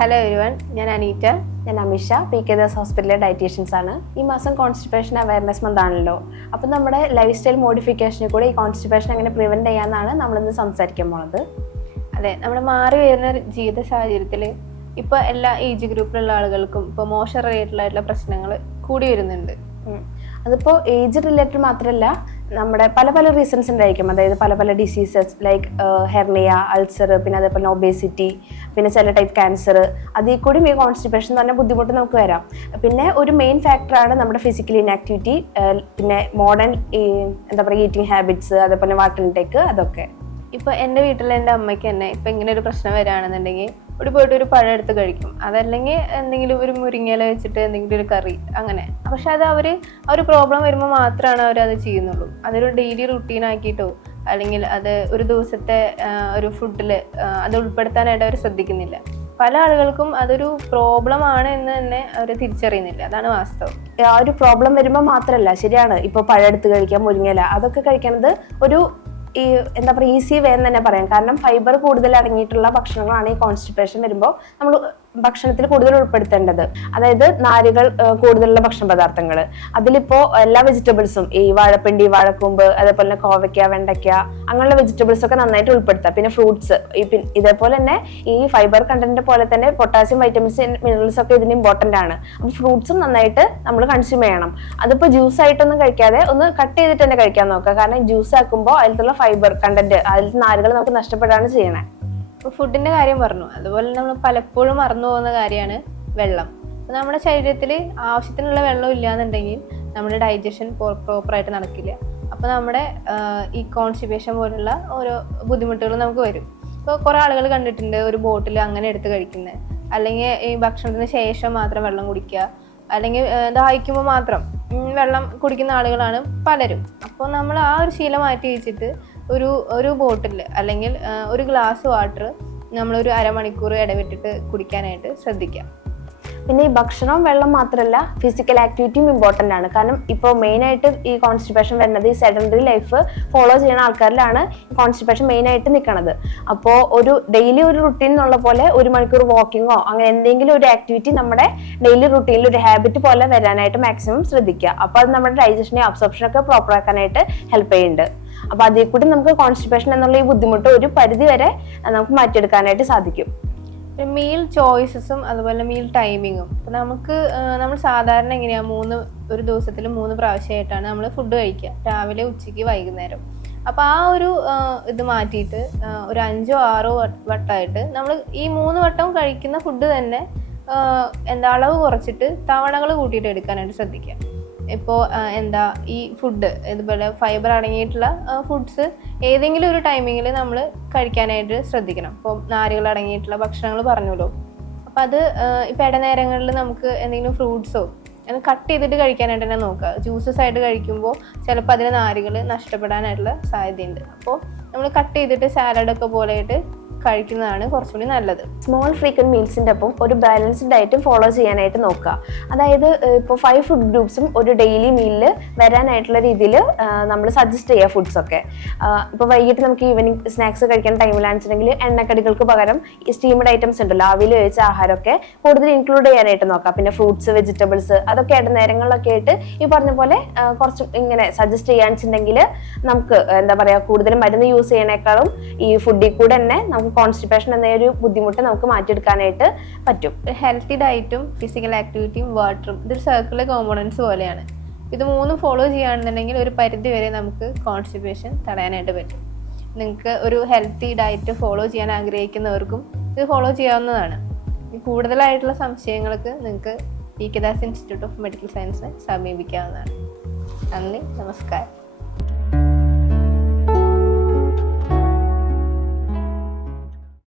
Hello everyone ഞാൻ അനീറ്റ ഞാൻ Amisha P K Das ഹോസ്പിറ്റലിലെ ഡയറ്റീഷ്യൻസ് ആണ്. ഈ മാസം കോൺസ്റ്റിപ്പേഷൻ അവയർനെസ് മന്ത് ആണല്ലോ. അപ്പം നമ്മുടെ ലൈഫ് സ്റ്റൈൽ മോഡിഫിക്കേഷനിൽ കൂടെ ഈ കോൺസ്റ്റിപ്പേഷൻ എങ്ങനെ പ്രിവെന്റ് ചെയ്യാമെന്നാണ് നമ്മളിന്ന് സംസാരിക്കാൻ പോണത്. അതെ നമ്മൾ മാറി വരുന്ന ജീവിത സാഹചര്യത്തിൽ ഇപ്പോൾ എല്ലാ ഏജ് ഗ്രൂപ്പിലുള്ള ആളുകൾക്കും ഇപ്പോൾ മോശം റിലേറ്റഡ് ആയിട്ടുള്ള പ്രശ്നങ്ങൾ കൂടി വരുന്നുണ്ട്. അതിപ്പോൾ ഏജ് റിലേറ്റഡ് മാത്രമല്ല നമ്മുടെ പല പല റീസൺസ് ഉണ്ടായിരിക്കും. അതായത് പല പല ഡിസീസസ് ലൈക്ക് ഹെർണിയ അൾസർ പിന്നെ അതേപോലെ ഒബേസിറ്റി പിന്നെ ചില ടൈപ്പ് ക്യാൻസർ അതിൽ കൂടി ഈ കോൺസ്റ്റിപ്പേഷൻ എന്ന് പറഞ്ഞ ബുദ്ധിമുട്ട് നമുക്ക് വരാം. പിന്നെ ഒരു മെയിൻ ഫാക്ടറാണ് നമ്മുടെ ഫിസിക്കൽ ഇൻആക്ടിവിറ്റി പിന്നെ മോഡേൺ എന്താ പറയുക ഈറ്റിംഗ് ഹാബിറ്റ്സ് അതേപോലെ വാട്ടർ ഇൻടേക്ക് അതൊക്കെ. ഇപ്പോൾ എന്റെ വീട്ടിലെ എന്റെ അമ്മയ്ക്ക് തന്നെ ഇപ്പം ഇങ്ങനെ ഒരു പ്രശ്നം വരികയാണെന്നുണ്ടെങ്കിൽ ഇവിടെ പോയിട്ട് ഒരു പഴം എടുത്ത് കഴിക്കും. അതല്ലെങ്കിൽ എന്തെങ്കിലും ഒരു മുരിങ്ങയില വെച്ചിട്ട് എന്തെങ്കിലും ഒരു കറി അങ്ങനെ. പക്ഷെ അത് അവർ ആ ഒരു പ്രോബ്ലം വരുമ്പോൾ മാത്രമാണ് അവർ അത് ചെയ്യുന്നുള്ളൂ. അതൊരു ഡെയിലി റുട്ടീൻ ആക്കിയിട്ടോ അല്ലെങ്കിൽ അത് ഒരു ദിവസത്തെ ഒരു ഫുഡിൽ അത് ഉൾപ്പെടുത്താനായിട്ട് അവർ ശ്രദ്ധിക്കുന്നില്ല. പല ആളുകൾക്കും അതൊരു പ്രോബ്ലം ആണ് എന്ന് തന്നെ അവർ തിരിച്ചറിയുന്നില്ല. അതാണ് വാസ്തവം. ആ ഒരു പ്രോബ്ലം വരുമ്പോൾ മാത്രമല്ല ശരിയാണ്. ഇപ്പോൾ പഴം എടുത്ത് കഴിക്കാം മുരിങ്ങയില അതൊക്കെ കഴിക്കുന്നത് ഒരു ഈ എന്താ പറയുക ഈസി വേ എന്ന് തന്നെ പറയാം. കാരണം ഫൈബർ കൂടുതൽ അടങ്ങിയിട്ടുള്ള ഭക്ഷണങ്ങളാണ് ഈ കോൺസ്റ്റിപ്പേഷൻ വരുമ്പോൾ. നമ്മൾ ഭക്ഷണത്തിൽ കൂടുതൽ ഉൾപ്പെടുത്തേണ്ടത്. അതായത് നാരുകൾ കൂടുതലുള്ള ഭക്ഷണ പദാർത്ഥങ്ങൾ അതിലിപ്പോ എല്ലാ വെജിറ്റബിൾസും ഈ വാഴപ്പിണ്ടി വാഴക്കൂമ്പ് അതേപോലെ തന്നെ കോവയ്ക്ക വെണ്ടയ്ക്ക അങ്ങനെയുള്ള വെജിറ്റബിൾസ് ഒക്കെ നന്നായിട്ട് ഉൾപ്പെടുത്താം. പിന്നെ ഫ്രൂട്ട്സ് ഇതേപോലെ തന്നെ ഈ ഫൈബർ കണ്ടന്റ് പോലെ തന്നെ പൊട്ടാസ്യം വൈറ്റമിൻസ് മിനറൽസ് ഒക്കെ ഇതിന് ഇമ്പോർട്ടന്റ് ആണ്. അപ്പോൾ ഫ്രൂട്ട്സും നന്നായിട്ട് നമ്മൾ കൺസ്യൂം ചെയ്യണം. അതിപ്പോ ജ്യൂസ് ആയിട്ടൊന്നും കഴിക്കാതെ ഒന്ന് കട്ട് ചെയ്തിട്ട് തന്നെ കഴിക്കാൻ നോക്കുക. കാരണം ജ്യൂസ് ആക്കുമ്പോൾ അതിലുള്ള ഫൈബർ കണ്ടന്റ് അതിലത്തെ നാരുകൾ നമുക്ക് നഷ്ടപ്പെടാണ് ചെയ്യണേ. ഫുഡിന്റെ കാര്യം പറഞ്ഞു. അതുപോലെ നമ്മൾ പലപ്പോഴും മറന്നു പോകുന്ന കാര്യമാണ് വെള്ളം. നമ്മുടെ ശരീരത്തിൽ ആവശ്യത്തിനുള്ള വെള്ളം ഇല്ലാന്നുണ്ടെങ്കിൽ നമ്മുടെ ഡൈജഷൻ പ്രോപ്പറായിട്ട് നടക്കില്ല. അപ്പോൾ നമ്മുടെ ഈ കോൺസ്റ്റിപ്പേഷൻ പോലുള്ള ഓരോ ബുദ്ധിമുട്ടുകൾ നമുക്ക് വരും. ഇപ്പോൾ കുറേ ആളുകൾ കണ്ടിട്ടുണ്ട് ഒരു ബോട്ടിൽ അങ്ങനെ എടുത്ത് കഴിക്കുന്നത് അല്ലെങ്കിൽ ഈ ഭക്ഷണത്തിന് ശേഷം മാത്രം വെള്ളം കുടിക്കുക. അല്ലെങ്കിൽ ദാഹിക്കുമ്പോൾ മാത്രം വെള്ളം കുടിക്കുന്ന ആളുകളാണ് പലരും. അപ്പോൾ നമ്മൾ ആ ഒരു ശീലം മാറ്റി വെച്ചിട്ട് ഒരു ഒരു ബോട്ടിൽ അല്ലെങ്കിൽ ഒരു ഗ്ലാസ് വാട്ടർ നമ്മളൊരു അരമണിക്കൂർ ഇടവിട്ടിട്ട് കുടിക്കാനായിട്ട് ശ്രദ്ധിക്കാം. പിന്നെ ഈ ഭക്ഷണവും വെള്ളം മാത്രമല്ല ഫിസിക്കൽ ആക്ടിവിറ്റിയും ഇമ്പോർട്ടന്റ് ആണ്. കാരണം ഇപ്പോൾ മെയിനായിട്ട് ഈ കോൺസ്റ്റിപ്പേഷൻ വരുന്നത് ഈ സെഡൻഡറി ലൈഫ് ഫോളോ ചെയ്യുന്ന ആൾക്കാരിലാണ് കോൺസ്റ്റിപ്പേഷൻ മെയിനായിട്ട് നിൽക്കുന്നത് അപ്പോൾ ഒരു ഡെയിലി ഒരു റുട്ടീൻ എന്നുള്ള പോലെ ഒരു മണിക്കൂർ വാക്കിങ്ങോ അങ്ങനെ എന്തെങ്കിലും ഒരു ആക്ടിവിറ്റി നമ്മുടെ ഡെയിലി റുട്ടീനിൽ ഒരു ഹാബിറ്റ് പോലെ വരാനായിട്ട് മാക്സിമം ശ്രദ്ധിക്കുക. അപ്പോൾ അത് നമ്മുടെ ഡൈജഷനെ അബ്സോർപ്ഷനൊക്കെ പ്രോപ്പർ ആക്കാനായിട്ട് ഹെൽപ്പ് ചെയ്യുന്നുണ്ട്. അപ്പോൾ അതിൽ കൂടി നമുക്ക് കോൺസ്റ്റിപ്പേഷൻ എന്നുള്ള ഈ ബുദ്ധിമുട്ട് ഒരു പരിധി വരെ നമുക്ക് മാറ്റിയെടുക്കാനായിട്ട് സാധിക്കും. മീൽ ചോയ്സസും അതുപോലെ മീൽ ടൈമിങ്ങും ഇപ്പം നമുക്ക് നമ്മൾ സാധാരണ എങ്ങനെയാണ് മൂന്ന് ഒരു ദിവസത്തിൽ മൂന്ന് പ്രാവശ്യമായിട്ടാണ് നമ്മൾ ഫുഡ് കഴിക്കുക. രാവിലെ ഉച്ചയ്ക്ക് വൈകുന്നേരം. അപ്പോൾ ആ ഒരു ഇത് മാറ്റിയിട്ട് ഒരു അഞ്ചോ ആറോ വട്ട- വട്ടമായിട്ട് നമ്മൾ ഈ മൂന്ന് വട്ടം കഴിക്കുന്ന ഫുഡ് തന്നെ എന്താ അളവ് കുറച്ചിട്ട് തവണകൾ കൂട്ടിയിട്ട് എടുക്കാനായിട്ട് ശ്രദ്ധിക്കുക. ഇപ്പോൾ എന്താ ഈ ഫുഡ് ഇതുപോലെ ഫൈബർ അടങ്ങിയിട്ടുള്ള ഫുഡ്സ് ഏതെങ്കിലും ഒരു ടൈമിങ്ങിൽ നമ്മൾ കഴിക്കാനായിട്ട് ശ്രദ്ധിക്കണം. ഇപ്പോൾ നാരുകൾ അടങ്ങിയിട്ടുള്ള ഭക്ഷണങ്ങൾ പറഞ്ഞല്ലോ. അപ്പോൾ അത് ഇപ്പോൾ ഇടനേരങ്ങളിൽ നമുക്ക് എന്തെങ്കിലും ഫ്രൂട്ട്സോ അത് കട്ട് ചെയ്തിട്ട് കഴിക്കാനായിട്ട് തന്നെ നോക്കുക. ജ്യൂസസ് ആയിട്ട് കഴിക്കുമ്പോൾ ചിലപ്പോൾ അതിന് നാരുകൾ നഷ്ടപ്പെടാനായിട്ടുള്ള സാധ്യതയുണ്ട്. അപ്പോൾ നമ്മൾ കട്ട് ചെയ്തിട്ട് സാലഡൊക്കെ പോലെയായിട്ട് കഴിക്കുന്നതാണ് കുറച്ചുകൂടി നല്ലത്. സ്മോൾ ഫ്രീക്വന്റ് മീൽസിന്റെ ഒപ്പം ഒരു ബാലൻസ്ഡ് ഡയറ്റും ഫോളോ ചെയ്യാനായിട്ട് നോക്കുക. അതായത് ഇപ്പോൾ ഫൈവ് ഫുഡ് ഗ്രൂപ്പ്സും ഒരു ഡെയിലി മീലിൽ വരാനായിട്ടുള്ള രീതിയിൽ നമ്മൾ സജസ്റ്റ് ചെയ്യുക ഫുഡ്സ് ഒക്കെ. ഇപ്പോൾ വൈകിട്ട് നമുക്ക് ഈവനിങ് സ്നാക്സ് കഴിക്കാൻ ടൈമിലാണെന്നുണ്ടെങ്കിൽ എണ്ണക്കടികൾക്ക് പകരം സ്റ്റീംഡ് ഐറ്റംസ് ഉണ്ടല്ലോ ആവിയിൽ വെച്ച ആഹാരമൊക്കെ കൂടുതൽ ഇൻക്ലൂഡ് ചെയ്യാനായിട്ട് നോക്കാം പിന്നെ ഫ്രൂട്ട്സ് വെജിറ്റബിൾസ് അതൊക്കെ ആയിട്ട് നേരങ്ങളിലൊക്കെ ആയിട്ട് ഈ പറഞ്ഞ പോലെ കുറച്ച് ഇങ്ങനെ സജസ്റ്റ് ചെയ്യാണെന്നുണ്ടെങ്കിൽ നമുക്ക് എന്താ പറയുക കൂടുതൽ മരുന്ന് യൂസ് ചെയ്യണേക്കാളും ഈ ഫുഡിൽ കൂടെ തന്നെ നമുക്ക് കോൺസ്റ്റിപ്പേഷൻ എന്ന ഒരു ബുദ്ധിമുട്ട് നമുക്ക് മാറ്റിയെടുക്കാനായിട്ട് പറ്റും. ഹെൽത്തി ഡയറ്റും ഫിസിക്കൽ ആക്ടിവിറ്റിയും വാട്ടറും ഇതൊരു സർക്കുലർ കോമ്പോണൻസ് പോലെയാണ്. ഇത് മൂന്നും ഫോളോ ചെയ്യുകയാണെന്നുണ്ടെങ്കിൽ ഒരു പരിധി വരെ നമുക്ക് കോൺസ്റ്റിപ്പേഷൻ തടയാനായിട്ട് പറ്റും. നിങ്ങൾക്ക് ഒരു ഹെൽത്തി ഡയറ്റ് ഫോളോ ചെയ്യാൻ ആഗ്രഹിക്കുന്നവർക്കും ഇത് ഫോളോ ചെയ്യാവുന്നതാണ്. കൂടുതലായിട്ടുള്ള സംശയങ്ങൾക്ക് നിങ്ങൾക്ക് P K institute of medical സയൻസിനെ സമീപിക്കാവുന്നതാണ്. നന്ദി നമസ്കാരം.